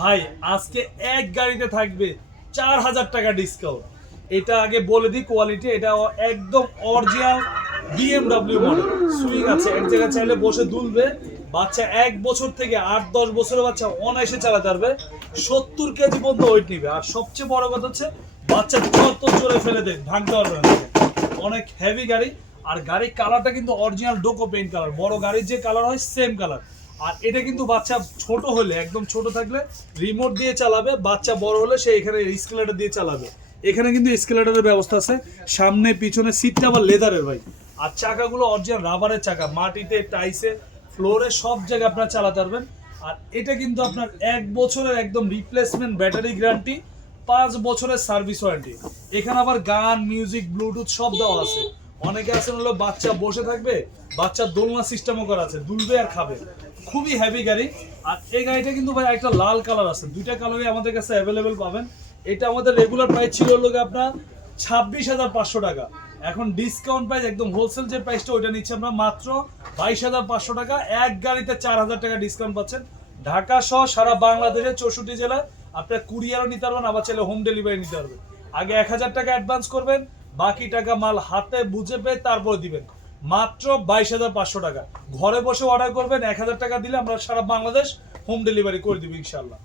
ভাই, আজকে এক গাড়িতে থাকবে চার হাজার টাকা ডিসকাউন্ট এটা আগে বলে দিই কোয়ালিটি এটা একদম অরিজিনাল বিএমডাব্লিউ মডেল সুইং আছে, এক জায়গায় চাইলে বসে দুলবে। বাচ্চা এক বছর থেকে আট, দশ বছরের বাচ্চা অনায়াসে চালাতে পারবে। সত্তর কেজি পর্যন্ত ওয়েট নিবে। আর সবচেয়ে বড় কথা হচ্ছে, বাচ্চা যত জোরে ফেলে দেয় ভাঙতে পারবে অনেক হেভি গাড়ি। আর গাড়ির কালারটা কিন্তু অরিজিনাল ডোকো পেইন্ট কালার বড় গাড়ির যে কালার হয় সেম কালার আর এটা কিন্তু বাচ্চা ছোট হলে, একদম ছোট থাকলে রিমোট দিয়ে চালাবে, বাচ্চা বড় হলে সে এখানে স্কেলেটার দিয়ে চালাবে। এখানে কিন্তু স্কেলেটারের ব্যবস্থা আছে, সামনে, পিছনে সিটটা আবার লেদারের ভাই। আর চাকাগুলো অরিজিনাল রাবারের চাকা, মাটিতে টাইসে ফ্লোরে সব জায়গায় আপনার চালাতে পারবেন। আর এটা কিন্তু আপনার এক বছরের একদম রিপ্লেসমেন্ট ব্যাটারি গ্যারান্টি পাঁচ বছরের সার্ভিস ওয়ারেন্টি এখানে আবার গান মিউজিক ব্লুটুথ সব দেওয়া আছে। অনেকে আছেন হলো বাচ্চা বসে থাকবে বাচ্চা দোলনা সিস্টেমও করা আছে, দুলবে আর খাবে। খুবই হেভি গাড়ি। আর এই গাড়িটা কিন্তু ভাই একটা লাল কালার আছে। দুইটা কালারই আমাদের কাছে অ্যাভেলেবেল পাবেন। এটা আমাদের রেগুলার প্রাইস ছিল হলো আপনার ছাব্বিশ হাজার পাঁচশো টাকা। এখন ডিসকাউন্ট প্রাইস একদম হোলসেল যে প্রাইসটা ওইটা নিচ্ছে আমরা মাত্র বাইশ হাজার পাঁচশো টাকা। এক গাড়িতে চার হাজার টাকা ডিসকাউন্ট পাচ্ছেন। ঢাকা সহ সারা বাংলাদেশের চৌষট্টি জেলায় আপনার কুরিয়ারও নিতে পারবেন, আবার চাইলে হোম ডেলিভারি নিতে পারবেন। আগে এক হাজার টাকা অ্যাডভান্স করবেন বাকি টাকা মাল হাতে বুঝে পেয়ে তারপরে দিবেন। মাত্র বাইশ হাজার পাঁচশো টাকা। ঘরে বসে অর্ডার করবেন, এক হাজার টাকা দিলে আমরা সারা বাংলাদেশ হোম ডেলিভারি করে দিব ইনশাল্লাহ